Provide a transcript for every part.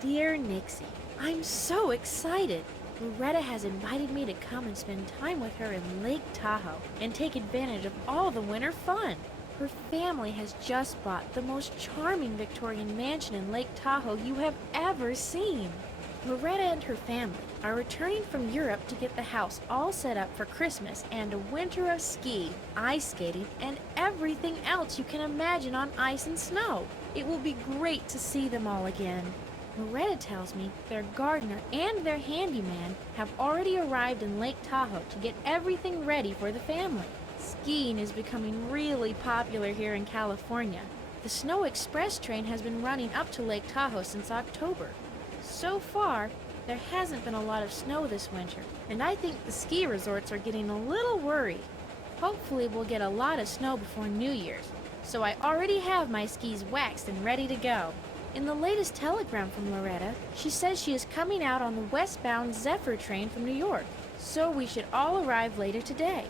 Dear Nixie, I'm so excited! Loretta has invited me to come and spend time with her in Lake Tahoe and take advantage of all the winter fun. Her family has just bought the most charming Victorian mansion in Lake Tahoe you have ever seen. Loretta and her family are returning from Europe to get the house all set up for Christmas and a winter of skiing, ice skating, and everything else you can imagine on ice and snow. It will be great to see them all again. Loretta tells me their gardener and their handyman have already arrived in Lake Tahoe to get everything ready for the family. Skiing is becoming really popular here in California. The Snow Express train has been running up to Lake Tahoe since October. So far, there hasn't been a lot of snow this winter, and I think the ski resorts are getting a little worried. Hopefully we'll get a lot of snow before New Year's, so I already have my skis waxed and ready to go. In the latest telegram from Loretta, she says she is coming out on the westbound Zephyr train from New York, so we should all arrive later today.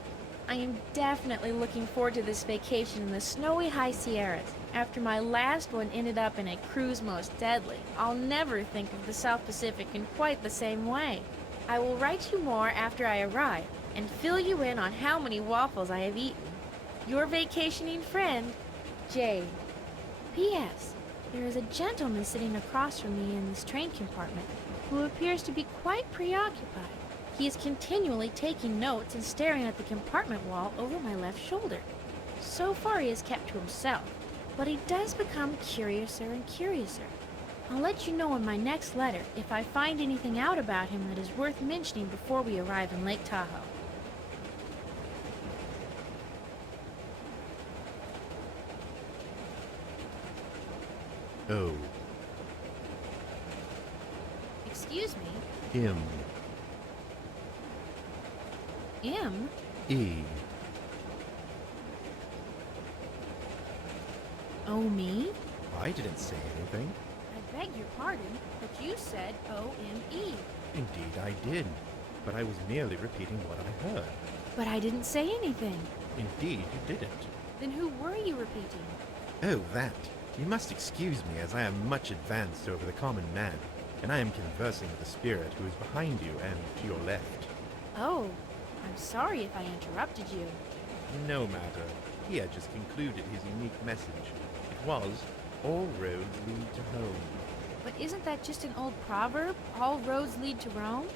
I am definitely looking forward to this vacation in the snowy high Sierras. After my last one ended up in a cruise most deadly, I'll never think of the South Pacific in quite the same way. I will write you more after I arrive and fill you in on how many waffles I have eaten. Your vacationing friend, Jade. P.S. There is a gentleman sitting across from me in this train compartment who appears to be quite preoccupied. He is continually taking notes and staring at the compartment wall over my left shoulder. So far he has kept to himself, but he does become curiouser and curiouser. I'll let you know in my next letter if I find anything out about him that is worth mentioning before we arrive in Lake Tahoe. O. Excuse me? M. M? E. Oh, me? I didn't say anything. I beg your pardon, but you said O-M-E. Indeed I did, but I was merely repeating what I heard. But I didn't say anything. Indeed you didn't. Then who were you repeating? Oh, that. You must excuse me, as I am much advanced over the common man, and I am conversing with a spirit who is behind you and to your left. Oh, I'm sorry if I interrupted you. No matter. He had just concluded his unique message. It was, all roads lead to home. But isn't that just an old proverb? All roads lead to Rome?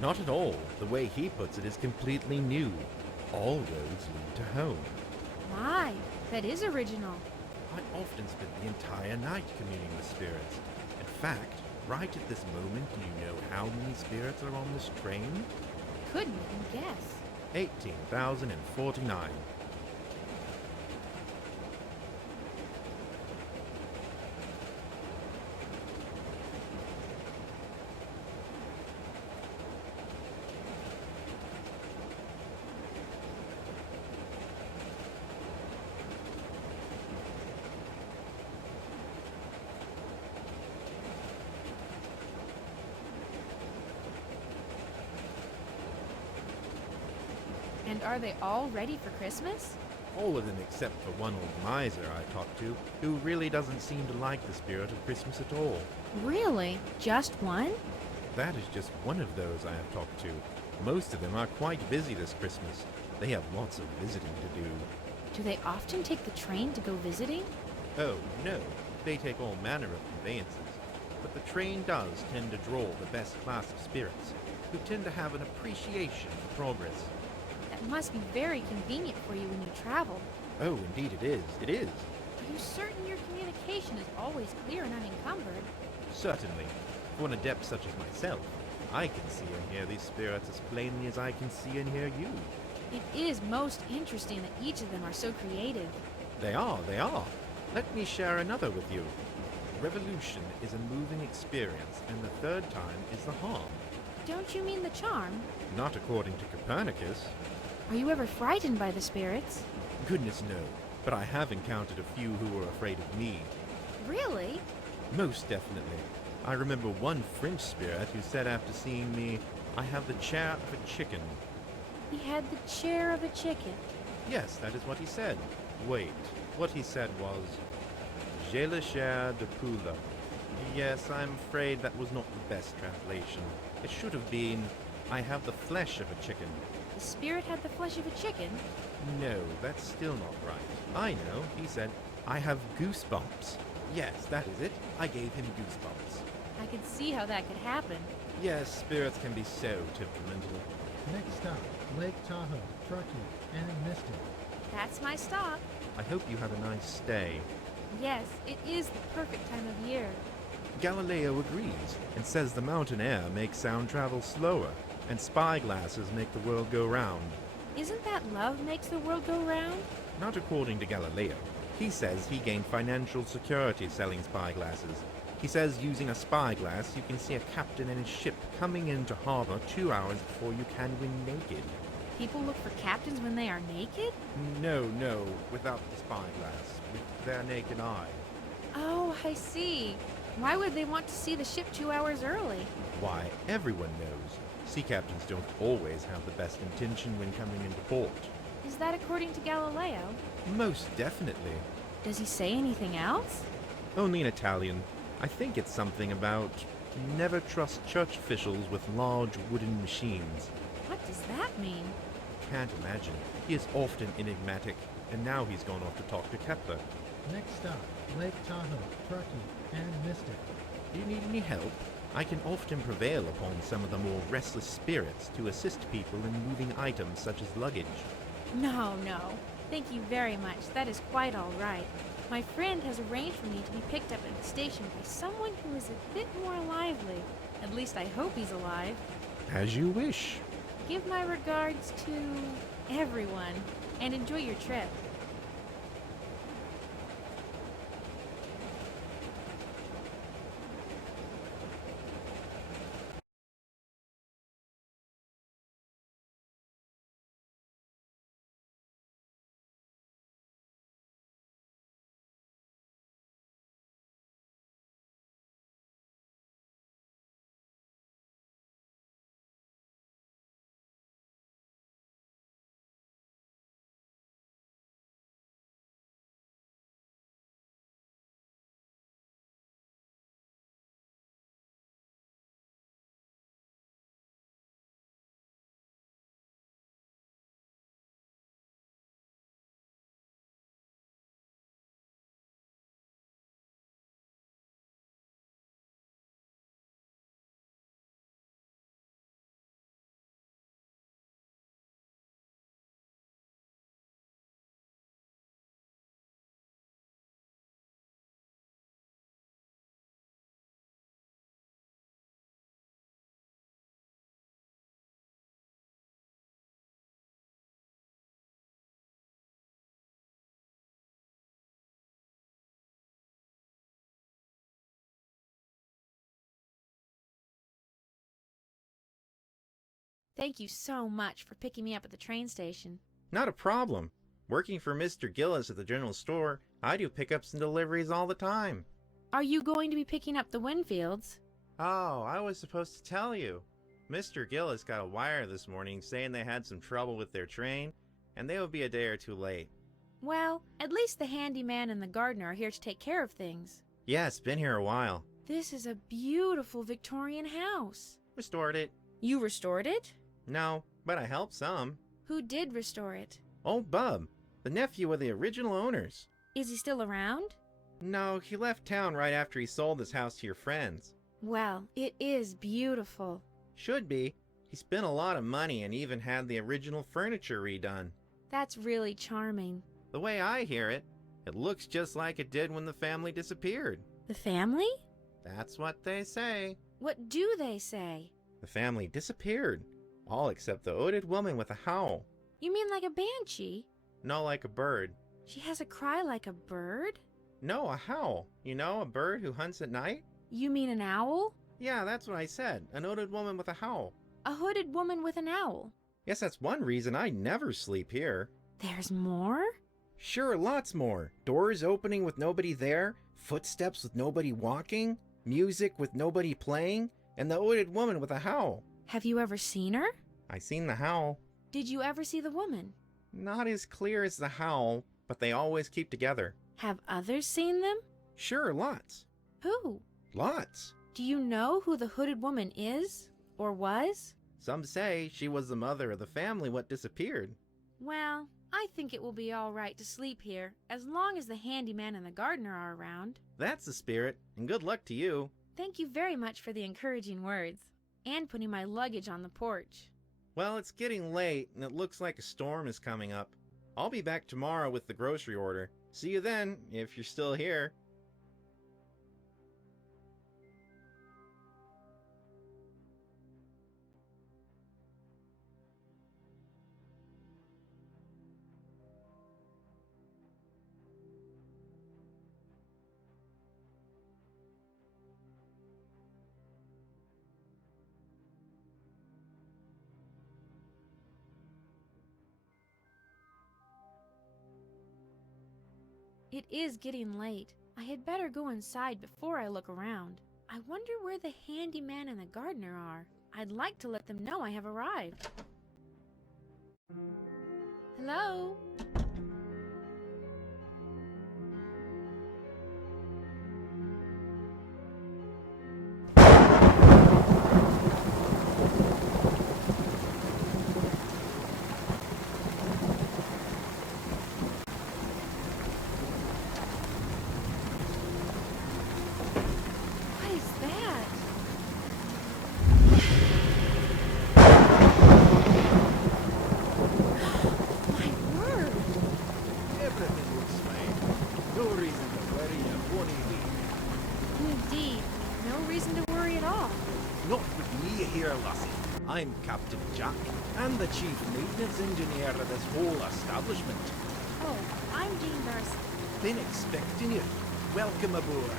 Not at all. The way he puts it is completely new. All roads lead to home. My, that is original. I often spend the entire night communing with spirits. In fact, right at this moment, do you know how many spirits are on this train? Couldn't even guess. 18,049. And are they all ready for Christmas? All of them except for one old miser I talked to, who really doesn't seem to like the spirit of Christmas at all. Really? Just one? That is just one of those I have talked to. Most of them are quite busy this Christmas. They have lots of visiting to do. Do they often take the train to go visiting? Oh, no, they take all manner of conveyances. But the train does tend to draw the best class of spirits, who tend to have an appreciation for progress. That must be very convenient for you when you travel. Oh, indeed it is. It is. Are you certain your communication is always clear and unencumbered? Certainly. For an adept such as myself, I can see and hear these spirits as plainly as I can see and hear you. It is most interesting that each of them are so creative. They are, they are. Let me share another with you. Revolution is a moving experience, and the third time is the harm. Don't you mean the charm? Not according to Copernicus. Are you ever frightened by the spirits? Goodness no, but I have encountered a few who were afraid of me. Really? Most definitely. I remember one French spirit who said after seeing me, "I have the chair of a chicken." He had the chair of a chicken. Yes, that is what he said. Wait, what he said was, "J'ai le chair de poule." Yes, I'm afraid that was not the best translation. It should have been, I have the flesh of a chicken. The spirit had the flesh of a chicken. No, that's still not right. I know, he said, I have goosebumps. Yes, that is it. I gave him goosebumps. I could see how that could happen. Yes, spirits can be so temperamental. Next stop, Lake Tahoe, Truckee, and Mystic. That's my stop. I hope you have a nice stay. Yes, it is the perfect time of year. Galileo agrees and says the mountain air makes sound travel slower, and spyglasses make the world go round. Isn't that love makes the world go round? Not according to Galileo. He says he gained financial security selling spyglasses. He says using a spyglass you can see a captain and his ship coming into harbor 2 hours before you can when naked. People look for captains when they are naked? No, without the spyglass, with their naked eye. Oh, I see. Why would they want to see the ship 2 hours early? Why, everyone knows. Sea captains don't always have the best intention when coming into port. Is that according to Galileo? Most definitely. Does he say anything else? Only in Italian. I think it's something about never trust church officials with large wooden machines. What does that mean? Can't imagine. He is often enigmatic, and now he's gone off to talk to Kepler. Next stop, Lake Tahoe, Truckee, and Mystic. Do you need any help? I can often prevail upon some of the more restless spirits to assist people in moving items such as luggage. No. Thank you very much. That is quite all right. My friend has arranged for me to be picked up at the station by someone who is a bit more lively. At least I hope he's alive. As you wish. Give my regards to everyone, and enjoy your trip. Thank you so much for picking me up at the train station. Not a problem. Working for Mr. Gillis at the general store, I do pickups and deliveries all the time. Are you going to be picking up the Winfields? Oh, I was supposed to tell you. Mr. Gillis got a wire this morning saying they had some trouble with their train, and they will be a day or two late. Well, at least the handyman and the gardener are here to take care of things. Yeah, it's been here a while. This is a beautiful Victorian house. Restored it. You restored it? No, but I helped some. Who did restore it? Old Bub, the nephew of the original owners. Is he still around? No, he left town right after he sold his house to your friends. Well, it is beautiful. Should be. He spent a lot of money and even had the original furniture redone. That's really charming. The way I hear it, it looks just like it did when the family disappeared. The family? That's what they say. What do they say? The family disappeared. All except the hooded woman with a howl. You mean like a banshee? No, like a bird. She has a cry like a bird? No, a howl. You know, a bird who hunts at night? You mean an owl? Yeah, that's what I said. An hooded woman with a howl. A hooded woman with an owl. Yes, that's one reason I never sleep here. There's more? Sure, lots more. Doors opening with nobody there, footsteps with nobody walking, music with nobody playing, and the hooded woman with a howl. Have you ever seen her? I seen the howl. Did you ever see the woman? Not as clear as the howl, but they always keep together. Have others seen them? Sure, lots. Who? Lots. Do you know who the hooded woman is? Or was? Some say she was the mother of the family what disappeared. Well, I think it will be all right to sleep here, as long as the handyman and the gardener are around. That's the spirit, and good luck to you. Thank you very much for the encouraging words, and putting my luggage on the porch. Well, it's getting late, and it looks like a storm is coming up. I'll be back tomorrow with the grocery order. See you then, if you're still here. It is getting late. I had better go inside before I look around. I wonder where the handyman and the gardener are. I'd like to let them know I have arrived. Hello? What is that? My word! Everything looks fine. No reason to worry, won't be. Indeed, no reason to worry at all. Not with me here, lassie. I'm Captain Jack, and the chief maintenance engineer of this whole establishment. Oh, I'm Jean Darcy. Been expecting you. Welcome aboard.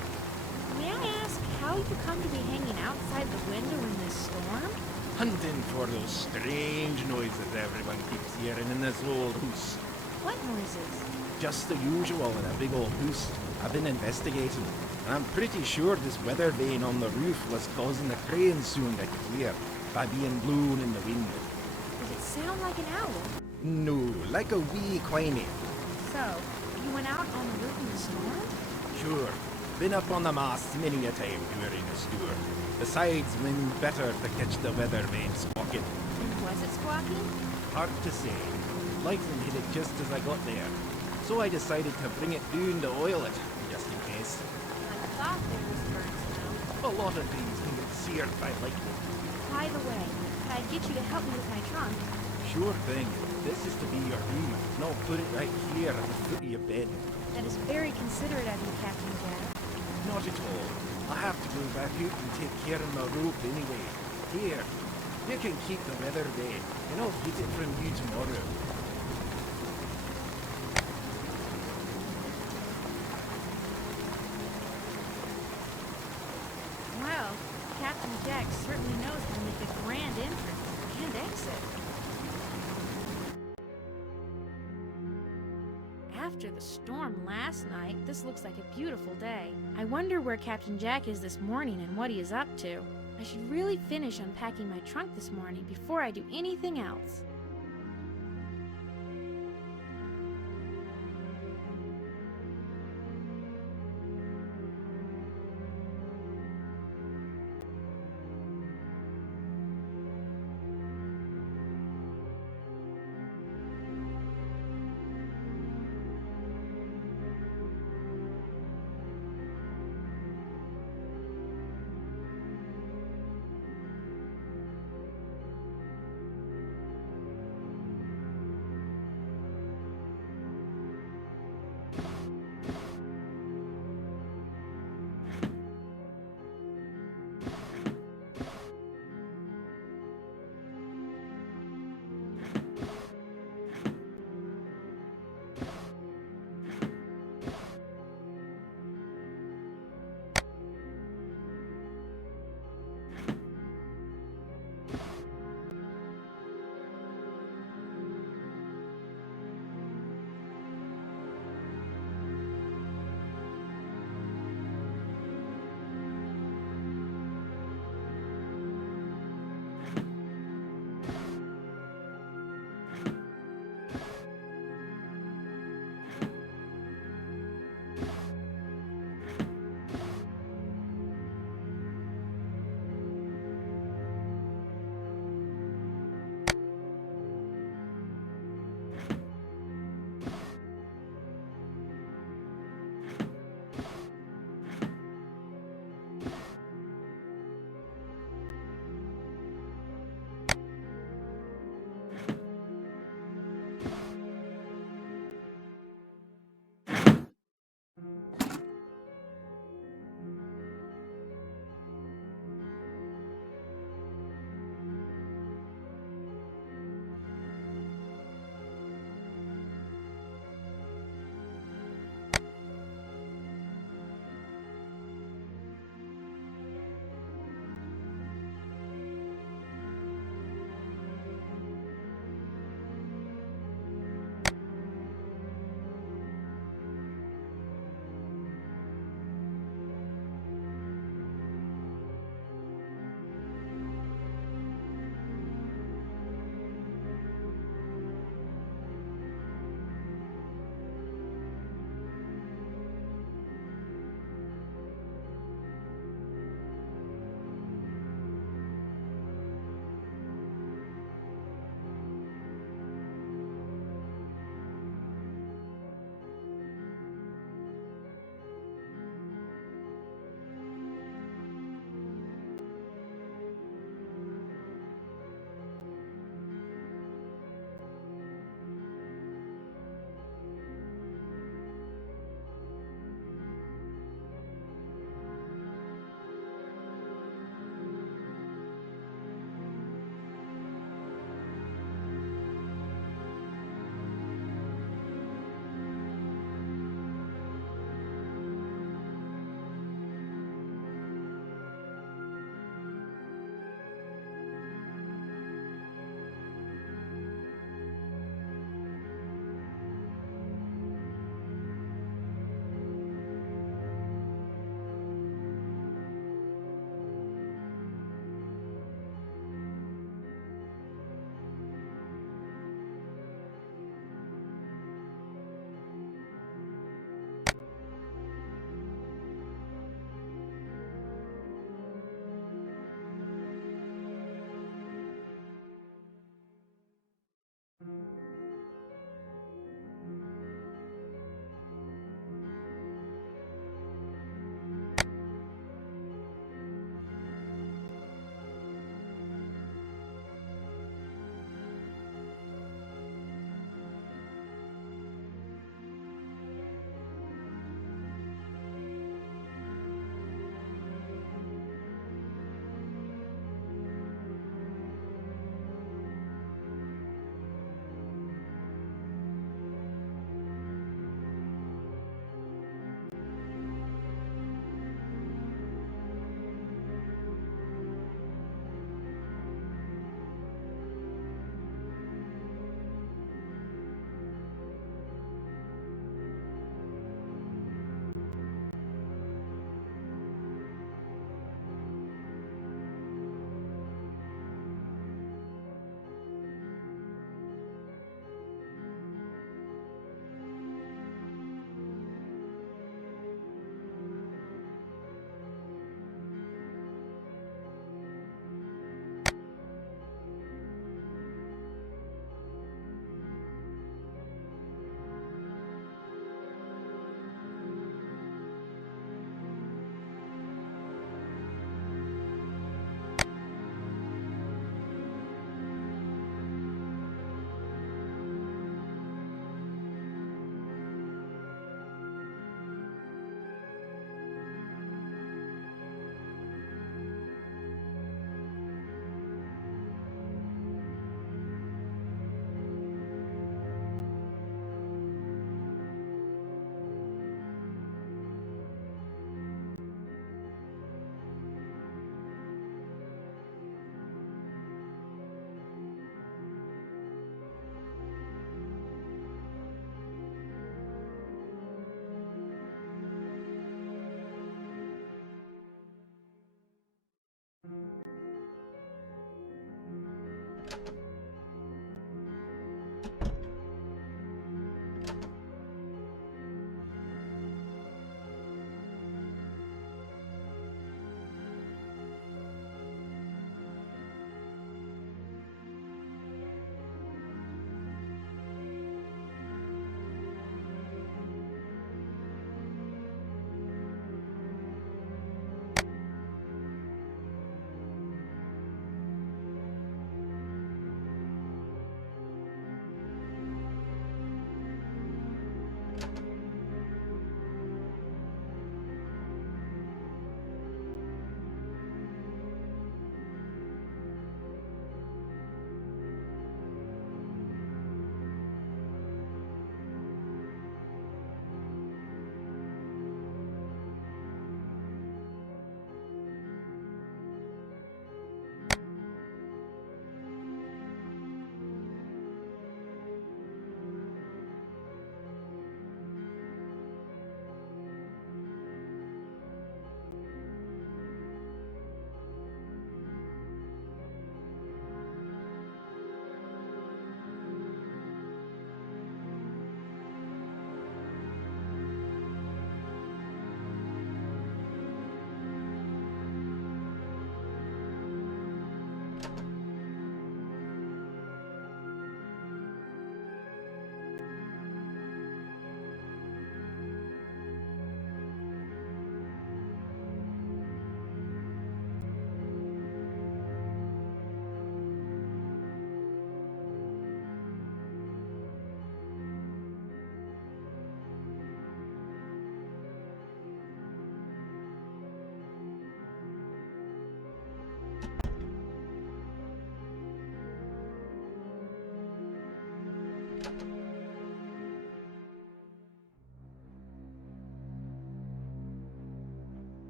May I ask how you come to be hanging outside the window in this storm? Hunting for those strange noises everyone keeps hearing in this old house. What noises? Just the usual in a big old house. I've been investigating, and I'm pretty sure this weather vane on the roof was causing the cranes soon to clear by being blown in the wind. Does it sound like an owl? No, like a wee quiney. So, you went out on the roof in the storm? Sure. Been up on the masts many a time during a storm. Besides, wind better to catch the weather vane squawking. And was it squawking? Hard to say. Lightning hit it just as I got there. So I decided to bring it down to oil it, just in case. I thought there was burn smell. A lot of things can get seared by lightning. By the way, could I get you to help me with my trunk? Sure thing. This is to be your room, and I'll put it right here at the foot of your bed. That is very considerate of you, Captain Jack. Not at all. I have to go back out and take care of my rope anyway. Here, you can keep the weather vane, and I'll get it from you tomorrow. Well, Captain Jack certainly knows how to make a grand entrance and exit. After the storm last night, this looks like a beautiful day. I wonder where Captain Jack is this morning and what he is up to. I should really finish unpacking my trunk this morning before I do anything else.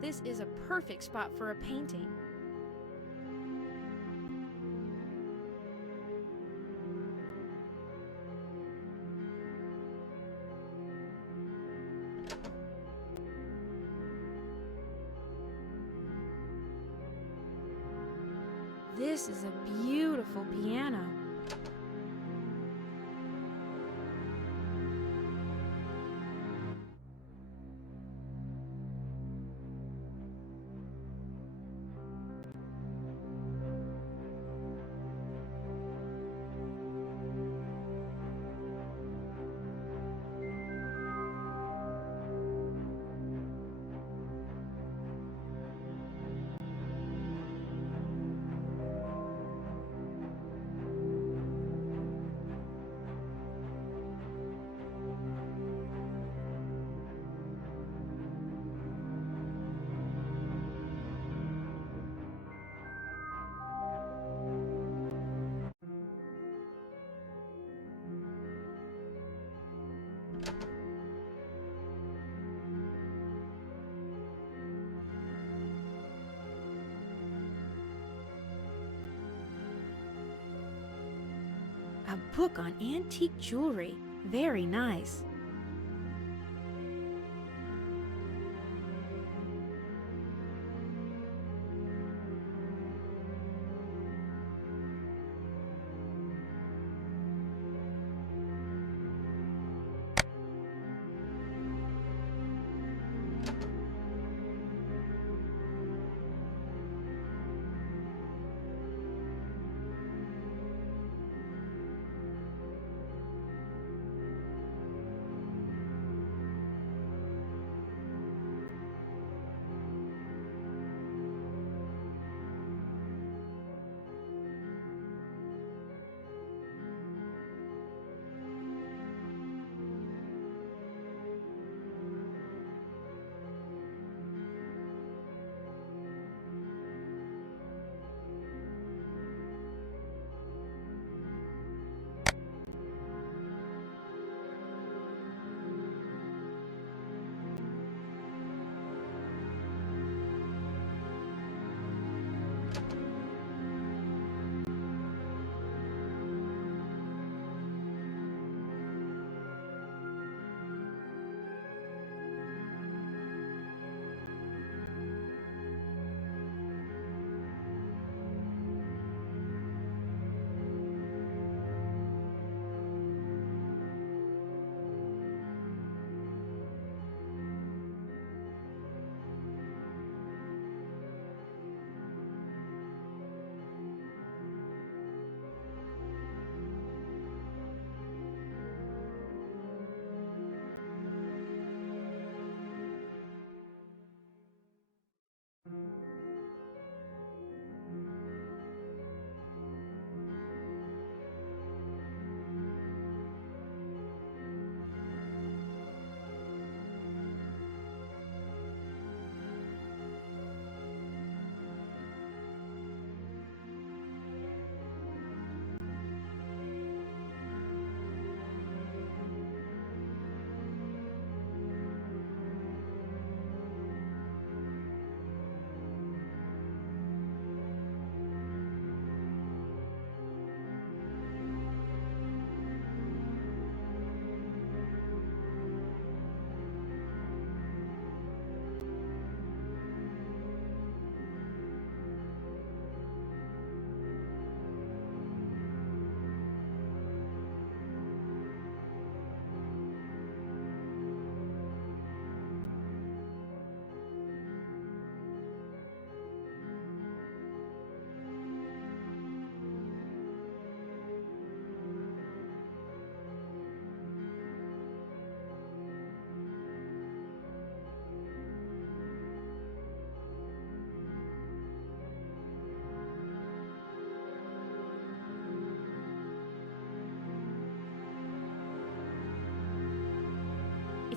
This is a perfect spot for a painting. This is a beautiful piano. A book on antique jewelry. Very nice.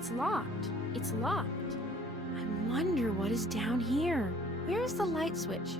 It's locked. It's locked. I wonder what is down here. Where is the light switch?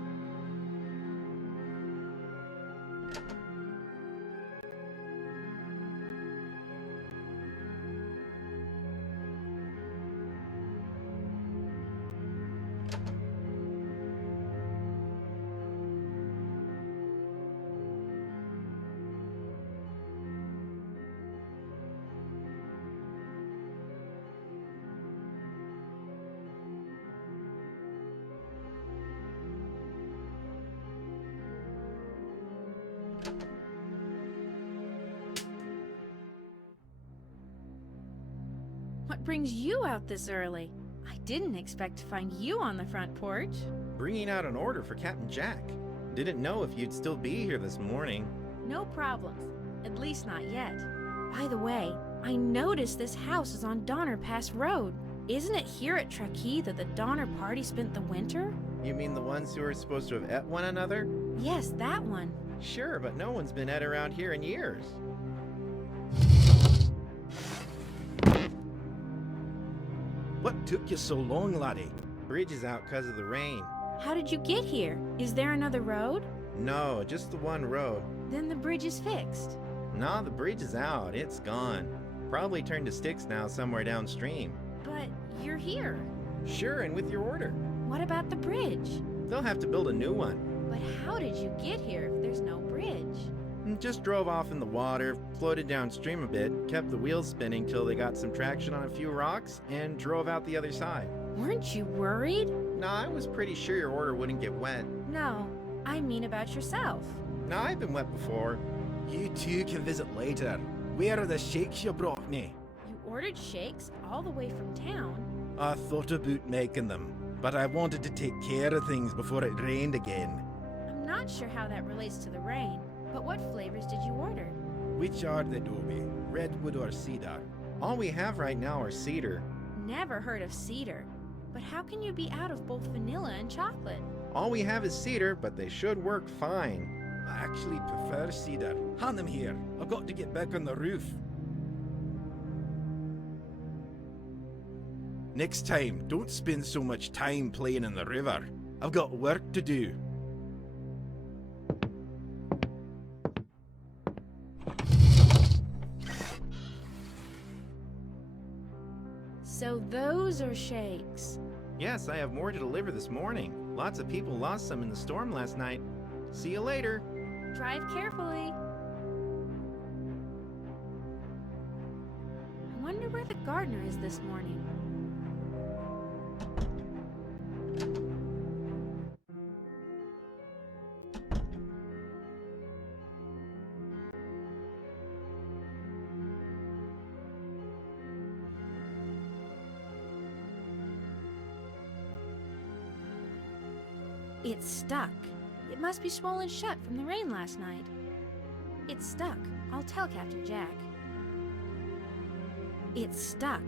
What brings you out this early? I didn't expect to find you on the front porch. Bringing out an order for Captain Jack. Didn't know if you'd still be here this morning. No problems. At least not yet. By the way, I noticed this house is on Donner Pass Road. Isn't it here at Truckee that the Donner party spent the winter? You mean the ones who are supposed to have et one another? Yes, that one. Sure, but no one's been et around here in years. What took you so long, laddie? Bridge is out 'cause of the rain. How did you get here? Is there another road? No, just the one road. Then the bridge is fixed. Nah, the bridge is out. It's gone. Probably turned to sticks now somewhere downstream. But you're here. Sure, and with your order. What about the bridge? They'll have to build a new one. But how did you get here if there's no bridge? Just drove off in the water, floated downstream a bit, kept the wheels spinning till they got some traction on a few rocks, and drove out the other side. Weren't you worried? Nah, I was pretty sure your order wouldn't get wet. No, I mean about yourself. Nah, I've been wet before. You two can visit later. Where are the shakes you brought me? You ordered shakes all the way from town? I thought about making them, but I wanted to take care of things before it rained again. I'm not sure how that relates to the rain, but what flavors did you order? Which are they, Dobie? Redwood or cedar? All we have right now are cedar. Never heard of cedar. But how can you be out of both vanilla and chocolate? All we have is cedar, but they should work fine. I actually prefer cedar. Hand them here. I've got to get back on the roof. Next time, don't spend so much time playing in the river. I've got work to do. So those are shakes. Yes, I have more to deliver this morning. Lots of people lost some in the storm last night. See you later. Drive carefully. I wonder where the gardener is this morning. It's stuck. It must be swollen shut from the rain last night. It's stuck. I'll tell Captain Jack. It's stuck.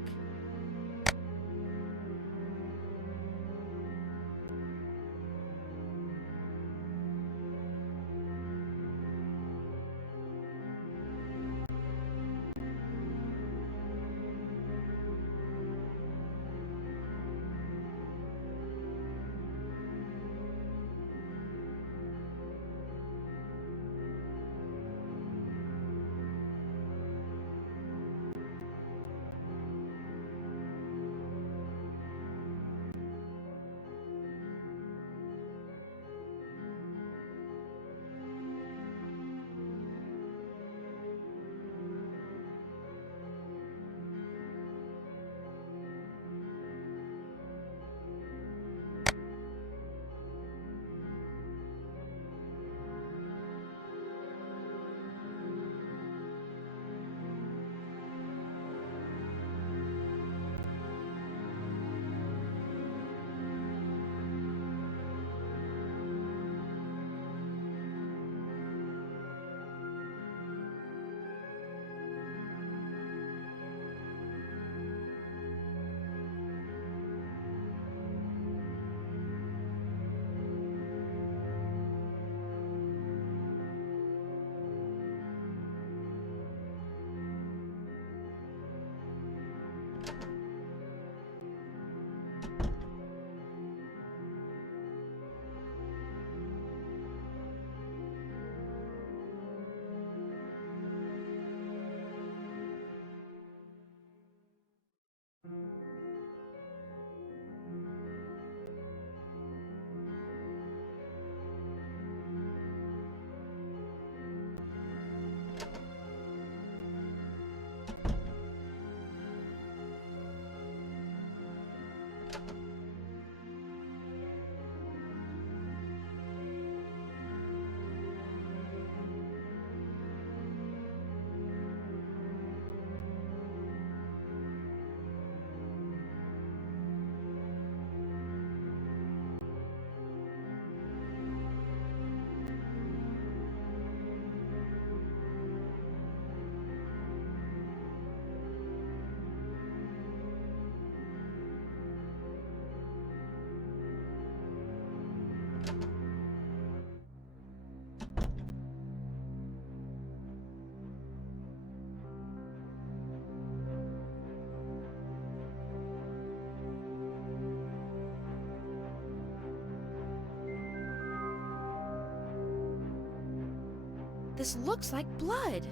This looks like blood.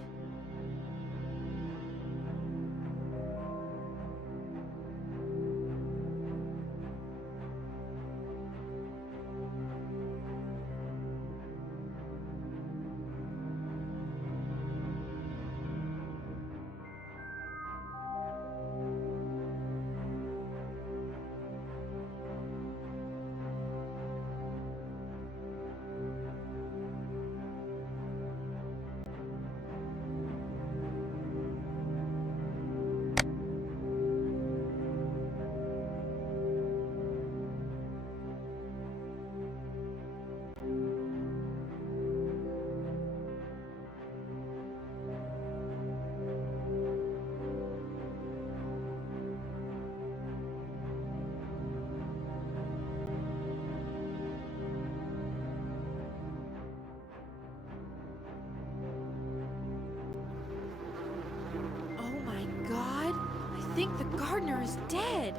Oh my god! I think the gardener is dead!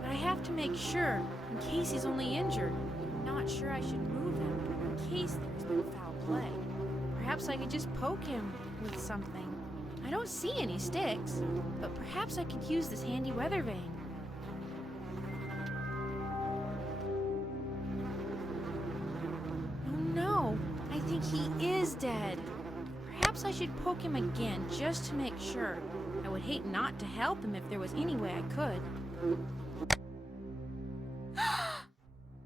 But I have to make sure, in case he's only injured. I'm not sure I should move him, in case there's been foul play. Perhaps I could just poke him with something. I don't see any sticks, but perhaps I could use this handy weather vane. Oh no! I think he is dead. Perhaps I should poke him again just to make sure. I would hate not to help him if there was any way I could.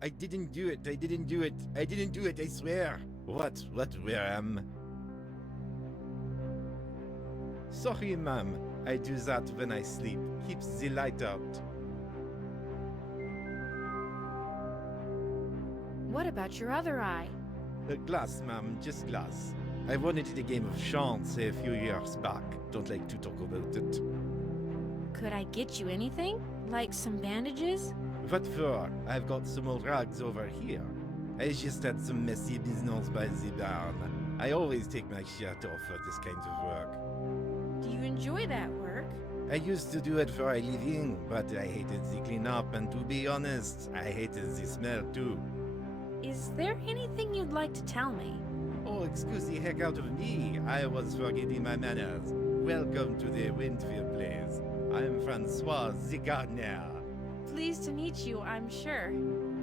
I didn't do it. I didn't do it. I didn't do it. I swear. What? Where Sorry, ma'am. I do that when I sleep. Keeps the light out. What about your other eye? A glass, ma'am. Just glass. I won it in a game of chance a few years back. Don't like to talk about it. Could I get you anything? Like some bandages? What for? I've got some old rags over here. I just had some messy business by the barn. I always take my shirt off for this kind of work. Do you enjoy that work? I used to do it for a living, but I hated the cleanup, and to be honest, I hated the smell too. Is there anything you'd like to tell me? Oh, excuse the heck out of me. I was forgetting my manners. Welcome to the Windfield place. I'm Francois the gardener. Pleased to meet you, I'm sure.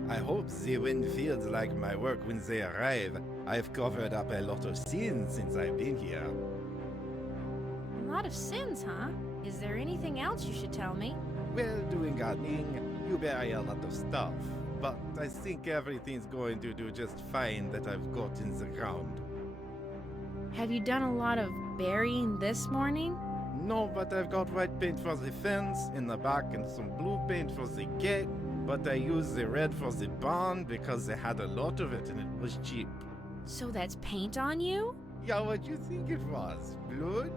I hope the Windfields like my work when they arrive. I've covered up a lot of sins since I've been here. A lot of sins, huh? Is there anything else you should tell me? Well, doing gardening, you bury a lot of stuff. But I think everything's going to do just fine that I've got in the ground. Have you done a lot of burying this morning? No, but I've got white paint for the fence in the back and some blue paint for the gate. But I used the red for the barn because they had a lot of it and it was cheap. So that's paint on you? Yeah, what do you think it was? Blood?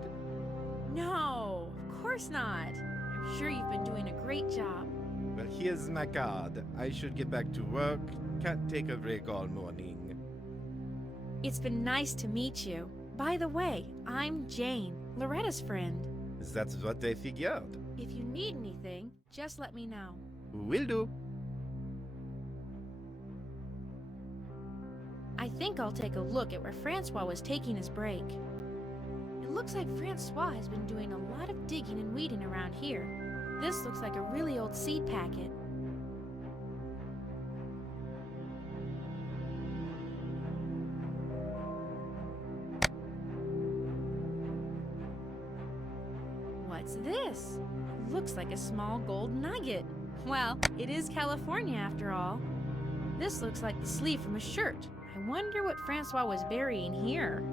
No, of course not. I'm sure you've been doing a great job. Well, here's my card. I should get back to work. Can't take a break all morning. It's been nice to meet you. By the way, I'm Jane, Loretta's friend. That's what I figured. If you need anything, just let me know. Will do. I think I'll take a look at where Francois was taking his break. It looks like Francois has been doing a lot of digging and weeding around here. This looks like a really old seed packet. What's this? It looks like a small gold nugget. Well, it is California after all. This looks like the sleeve from a shirt. I wonder what Francois was burying here.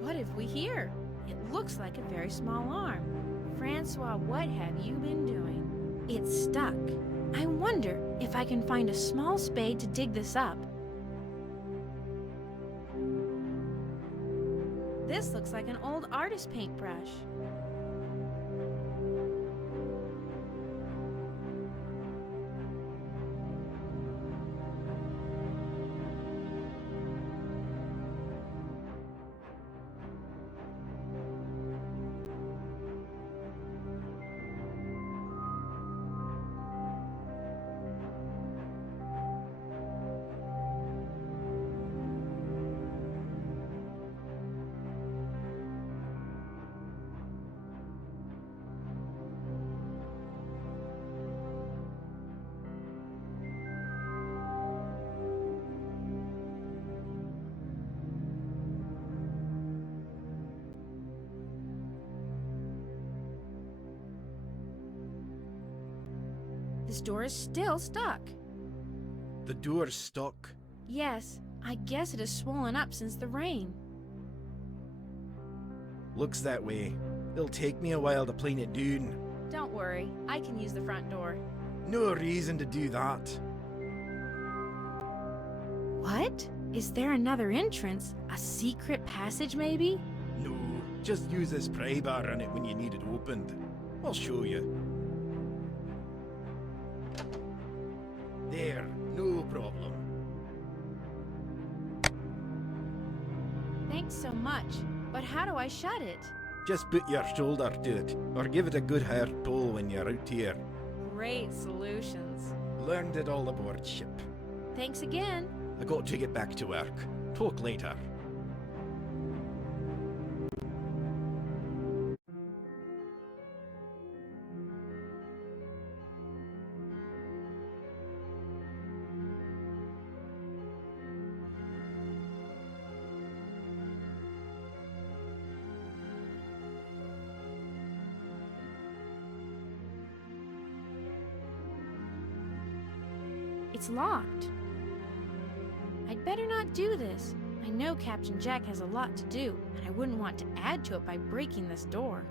What have we here? It looks like a very small arm. Francois, what have you been doing? It's stuck. I wonder if I can find a small spade to dig this up. This looks like an old artist paintbrush. This door is still stuck. The door's stuck. Yes, I guess it has swollen up since the rain. Looks that way. It'll take me a while to plane it down. Don't worry, I can use the front door. No reason to do that. What? Is there another entrance? A secret passage, maybe? No, just use this pry bar on it when you need it opened. I'll show you. There, no problem. Thanks so much. But how do I shut it? Just put your shoulder to it, or give it a good hard pull when you're out here. Great solutions. Learned it all aboard ship. Thanks again. I got to get back to work. Talk later. It's locked. I'd better not do this. I know Captain Jack has a lot to do, and I wouldn't want to add to it by breaking this door.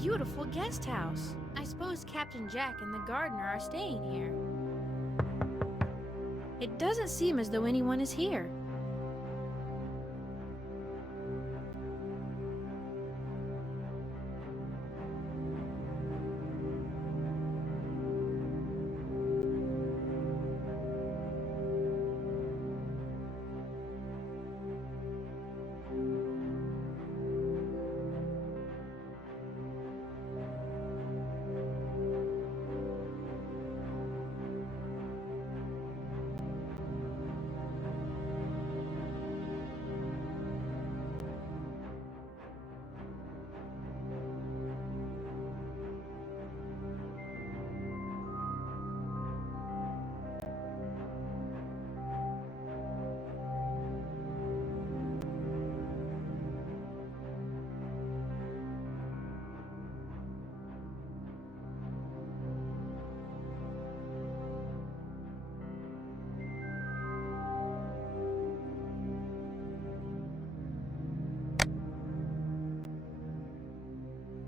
beautiful guest house. I suppose Captain Jack and the gardener are staying here. It doesn't seem as though anyone is here.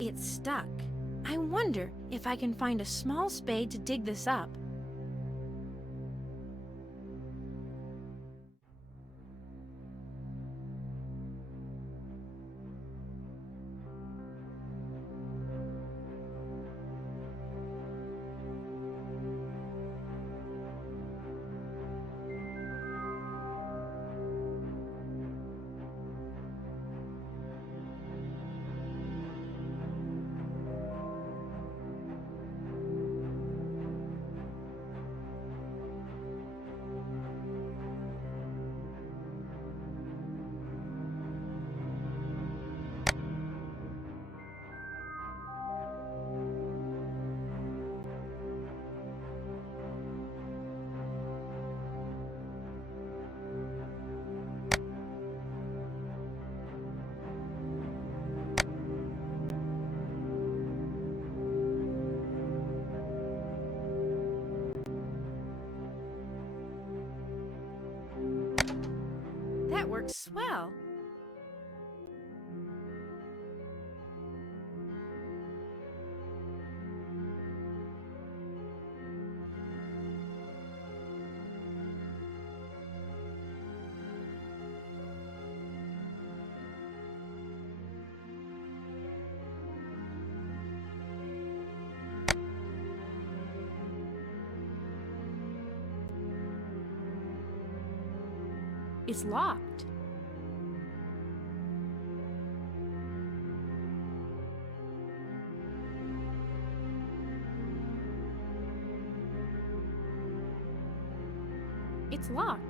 It's stuck. I wonder if I can find a small spade to dig this up. That works swell. It's locked. It's locked.